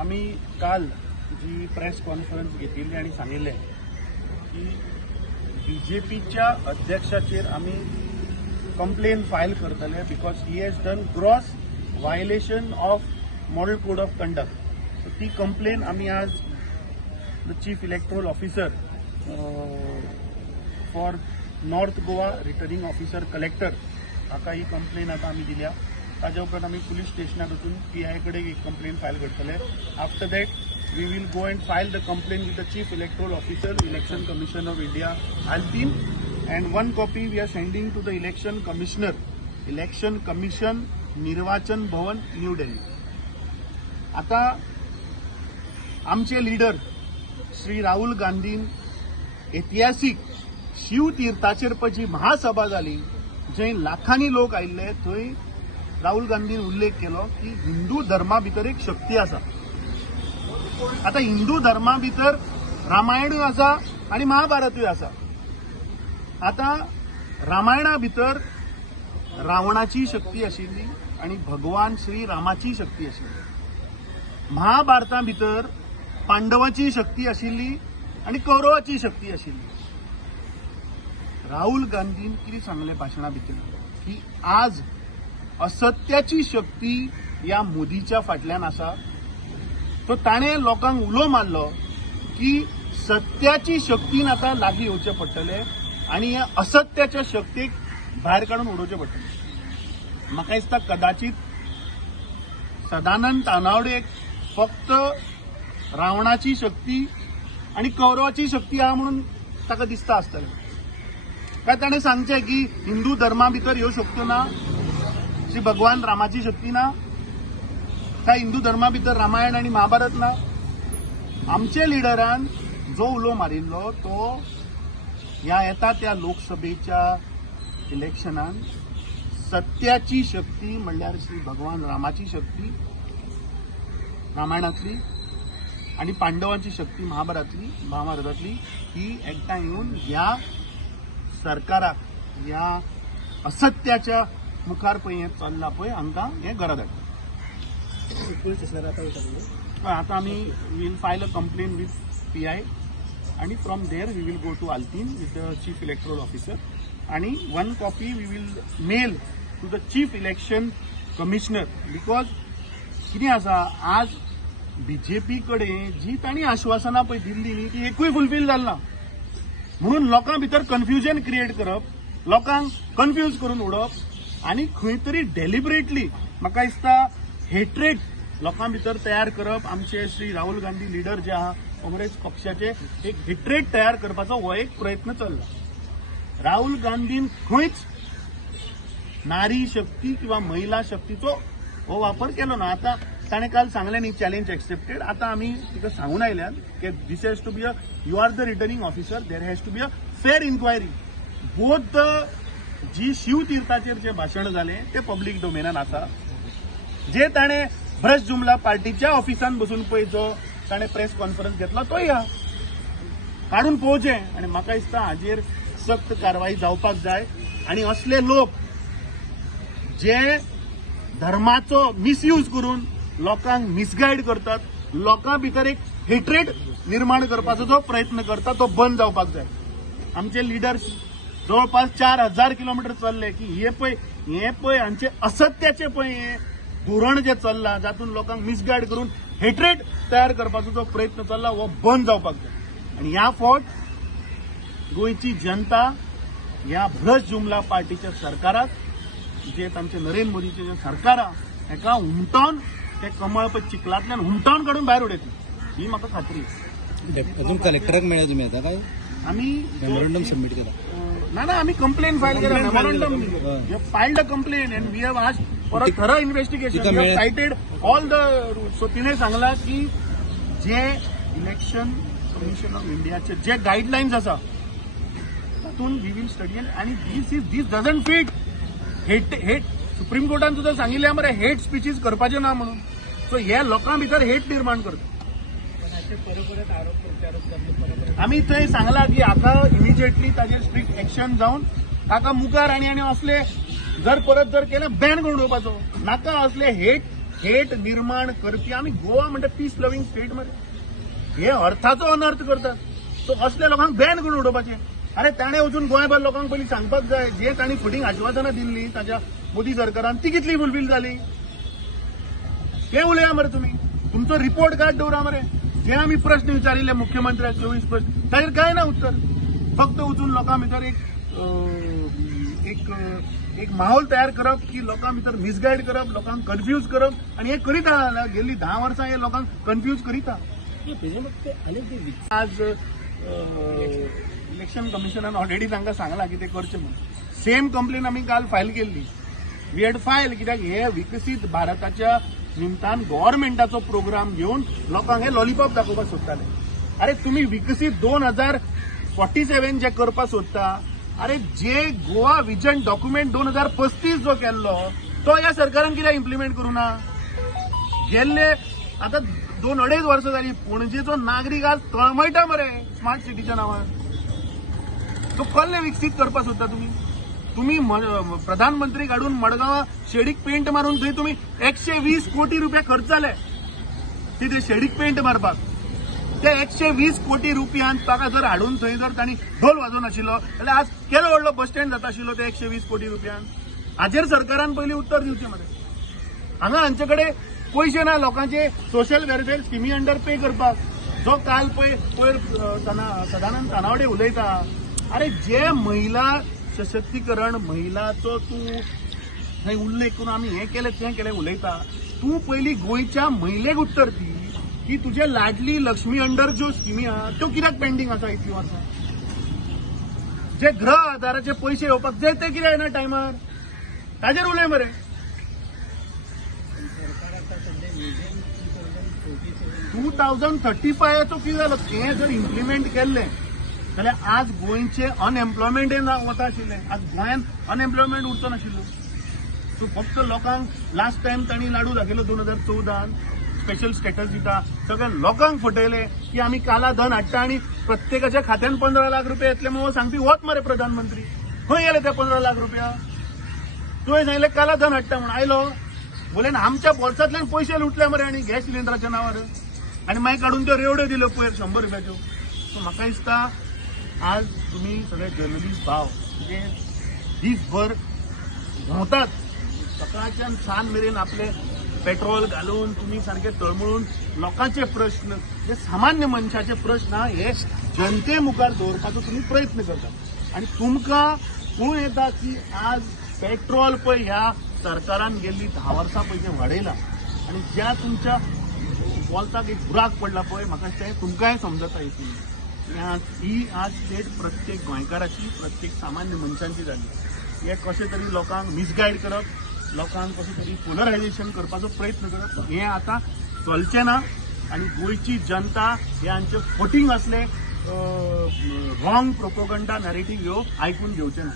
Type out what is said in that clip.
आम्ही काल जी press conference घेतिल्ली आणि सांगिल्लें की बीजेपीच्या अध्यक्षाचेर आमी कंप्लेन फायल करतले because he has done gross violation of model code of conduct. So ती कंप्लेन आमी आज the chief electoral officer for north Goa returning officer collector हाका ही कंप्लेन आता आमी दिल्या. ताजे उपरांत आमी पुलीस स्टेशनात वचून PI कडेन एक कंप्लेन फायल करतले. After that we will go and file the complaint with the Chief Electoral Officer, Election Commission of India, Altin, and one copy we are sending to the Election Commissioner, Election Commission, Nirvachan Bhavan, New Delhi. आता आमचे leader Shri Rahul Gandhian ऐतिहासिक शिव तीर्थाचेर पळय जी महासभा जाली जंय लाखांनी लोक आयिल्ले थंय राहुल गांधीन उल्लेख केलो की हिंदू धर्मा भितर एक शक्ती आसा. आता हिंदू धर्मा भितर रामायणूय आसा आणि महाभारतूय आसा. आता रामायणा भितर रावणाची शक्ती आशिल्ली आणि भगवान श्री रामाची शक्ती आशिल्ली. महाभारता भितर पांडवाची शक्ती आशिल्ली आणि कौरवाची शक्ती आशिल्ली. राहुल गांधीन कितें सांगले भाशणा भितर की आज असत्याची शक्ती या मोदीच्या फाटल्यान आसा. तो ताणे लोकांक उलो मारलो की सत्याची शक्तीन आता लागीं येवचें पडटलें आनी हे असत्याच्या शक्तीक भायर काडून उडोवचें पडटलें. म्हाका दिसता कदाचित सदानंद तानावडेक फक्त रावणाची शक्ती आनी कौरवाची शक्ती आहा म्हणून ताका दिसता आसतलें. काय ताणें सांगचें की हिंदू धर्मा भितर ह्यो शक्त्यो ना, श्री भगवान रामाची शक्ती ना, काय हिंदू धर्मा भितर रामायण आणि महाभारत ना. आमचे लिडरान जो उलो मारिल्लो तो ह्या येता त्या लोकसभेच्या इलेक्शनान सत्याची शक्ती म्हणल्यार श्री भगवान रामाची शक्ती रामायणातली आणि पांडवांची शक्ती महाभारतातली ही एकठांय येऊन ह्या सरकाराक ह्या असत्याच्या मुखार पळय हें चल्लां पळय हांकां हें गरज आसा. आता आम्ही will file a complaint with PI आणि from there we will go to Altinho with the chief electoral officer आणि one copy we will mail to the chief election commissioner. Because कितें आसा आज BJP कडेन जी तांणी आश्वासनां पळय दिल्ली न्ही ती एकूय फुलफील जालना. म्हणून लोकां भितर कन्फ्युजन क्रिएट करप, लोकांक कन्फ्यूज करून उडोवप आणि खंय तरी डेलिबरेटली म्हाका दिसता हेट्रेड लोकां भितर तयार करप. आमचे श्री राहुल गांधी लिडर जे आहा काँग्रेस पक्षाचे एक हेट्रेड तयार करपाचो हो एक प्रयत्न चल्ला. राहुल गांधीन खंयच नारी शक्ती किंवा महिला शक्तीचो हो वापर केलो ना. आता ताणें काल सांगलें न्ही चॅलेंज एक्सेप्टेड. आता आमी तिका सांगून आयल्यात की this has to be a you are the returning officer, there has to be a fair inquiry. Both जी शिव तीर्थाचेर जे भाशण जालें ते पब्लीक डोमेनान आसा. जे ताणे ब्रश जुमला पार्टीच्या ऑफिसान बसून पळय जो ताणे प्रेस कॉन्फरन्स घेतला तोय हा काढून पळोवचें. आणि म्हाका दिसता हाजेर सक्त कारवाई जावपाक जाय. आणि असले लोक जे धर्माचो मिसयूज करून लोकांक मिसगायड करतात, लोकां भितर एक हेट्रेड निर्माण करपाचो जो प्रयत्न करता तो बंद जावपाक जाय. आमचे लिडर्स जवळपास 4000 किलोमीटर चल्ले की हे पळय हांचे असत्याचे पळय धोरण जे चल्लां जातून लोकांक मिसगायड करून हेट्रेड तयार करपाचो जो प्रयत्न चल्ला हो बंद जावपाक जाय. आणि ह्या फावट गोंयची जनता ह्या भ्रश जुमला पार्टीच्या सरकाराक जे तांचे नरेंद्र मोदीचे जे सरकार आहा हेका हुमटावन ते कमळ पळय चिखलांतल्यान हुमटावन काडून भायर उडयतले ही म्हाका खात्री आसा. अजून कलेक्टराक मेळ्ळें तुमी आतां काय आमी मेमोरंडम सबमीट केला ना आमी कंप्लेन फायल केला. Memorandum filed a complaint and we have आज for a thorough investigation. We have cited all the rules. So तिने सांगला की जे इलेक्शन कमिशन ऑफ इंडियाचे जे गाईडलाईन्स आसा तातूंत वी विल स्टडी आणि दिस डजंट फिट हेट. सुप्रीम कोर्टान सुद्दां सांगिल्लें मरे हेट स्पीचीस करपाचे ना म्हणून. सो हे लोकां भितर हेट निर्माण करता. आम्ही थंय सांगला की हाका इमिजिएटली ताजेर स्ट्रिक्ट एक्शन जावन ताका मुखार आनी असले जर परत केले बॅन करून उडोवपाचो. नाका असले हेट हेट निर्माण करपी आमी गोवा म्हणटा पीस लव्हिंग स्टेट मरे हे अर्थाचो अनर्थ करतात तो असल्या लोकांक बॅन करून उडोवपाचें अरे ताणें वचून गोंयभर लोकांक पयलीं सांगपाक जाय जे तांणी फटींग आश्वासनां दिल्लीं ताच्या मोदी सरकारान ती कितली फुलफील जाली ते उलया मरे तुमी तुमचो रिपोर्ट कार्ड दवरा मरे जे आमी प्रश्न विचारिल्ले मुख्यमंत्र्याक 24 प्रश्न ताचेर कांय ना उत्तर फक्त वचून लोकां भितर एक माहोल तयार करप की लोकां भितर मिसगायड करप लोकांक कन्फ्यूज करप आणि हे करीत आहा गेल्ली 10 वर्सां हे लोकांक कन्फ्यूज करीत आहा आज इलेक्शन कमिशनान ऑलरेडी तांकां सांगलां की ते करचे म्हणून सेम कंप्लेन आमी काल फायल केल्ली वी हॅड फायल कित्याक हे विकसीत भारताच्या निमतान गव्हर्नमेंटाचो प्रोग्राम घेवन लोकांक हे लॉलीपॉप दाखोवपाक सोदताले अरे तुम्ही विकसीत 2047 जे करपाक सोदता अरे जे गोवा विजन डॉक्युमेंट 2035 जो केल्लो तो ह्या सरकारान कित्याक इम्प्लिमेंट करूं ना गेल्ले आता 2-2.5 वर्सां जाली पणजेचो नागरीक आज तळमळटा मरे स्मार्ट सिटीच्या नांवान तो कसले विकसीत करपाक सोदता तुम्ही प्रधानमंत्री काढून मडगांव शेडीक पेंट मारून थंय तुम्ही 120 कोटी रुपया खर्च जाले तिथे शेडीक पेंट मारपाक ते 120 कोटी रुपयान ताका जर हाडून थंय जर तांणी ढोल वाजोवन आशिल्लो जाल्यार आज केलो व्हडलो बस स्टँड जाता आशिल्लो ते 120 कोटी रुपयान हाजेर सरकारान पयलीं उत्तर दिवचें मरे हांगा हांचे कडेन पयशे ना लोकांचे सोशल वेलफेअर स्किमी अंडर पे करपाक जो काल पयर सदानंद तानावडे उलयता अरे जे महिला सशक्तीकरण महिलाचो तूं थंय उल्लेख करून आमी हें केलें तें केलें उलयता तूं पयलीं गोंयच्या महिलेक उत्तर दी की तुजे लाडली लक्ष्मी अंडर ज्यो स्किमी आहा त्यो कित्याक पेंडींग आसा इतली वर्सां जे गृह आधाराचे पयशे येवपाक जाय ते कित्याक येना टायमार ताजेर उलय मरे 2035 कितें जालो तें जर इम्प्लिमेंट केल्लें जाल्यार आज गोंयचे अनएम्प्लॉयमेंट वता आशिल्लें आज गोंयांत अनएम्प्लॉयमेंट उरचो नाशिल्लो सो फक्त लोकांक लास्ट टायम तांणी लाडू दाखयलो 2014 स्पेशल स्टेटस दिता सगळ्या लोकांक फटयले की आमी काला धन हाडटा आनी प्रत्येकाच्या खात्यान 15 लाख रुपया येतले म्हणून सांगपी वच मरे प्रधानमंत्री खंय गेले ते 15 लाख रुपया तुवें सांगिल्लें काला धन हाडटा म्हणून आयलो बोले आमच्या बोल्सांतल्यान पयशे लुटले मरे आनी गॅस सिलिंडराच्या नांवार आनी मागीर काडून त्यो रेवड्यो दिल्यो पयर 100 रुपयाच्यो सो म्हाका दिसता आज तुम्ही सगळे जर्नलिस्ट भाव म्हणजे दीसभर भोंवतात सकाळच्यान सांज मेरेन आपले पेट्रोल घालून तुम्ही सारखे तळमळून लोकांचे प्रश्न जे सामान्य मनशाचे प्रश्न हे जनते मुखार दवरपाचो तुम्ही प्रयत्न करतात आणि तुमकां कळून येता की आज पेट्रोल पळय ह्या सरकारान गेल्ली 10 वर्सां पयलीं वाडयला आणि ज्या तुमच्या बोल्साक एक बुराक पडला पळय म्हाका दिसता तुमकांय समजता येतली ही आज स्टेट प्रत्येक गोंयकाराची प्रत्येक सामान्य मनशांची जाली हे कशें तरी लोकांक मिसगायड करप लोकांक कशें तरी पोलरायझेशन करपाचो प्रयत्न करप हें आतां चलचें ना आनी गोंयची जनता हे हांचे फटींग असले रॉंग प्रोपोगंडा नॅरेटिव्ह ह्यो आयकून घेवचे ना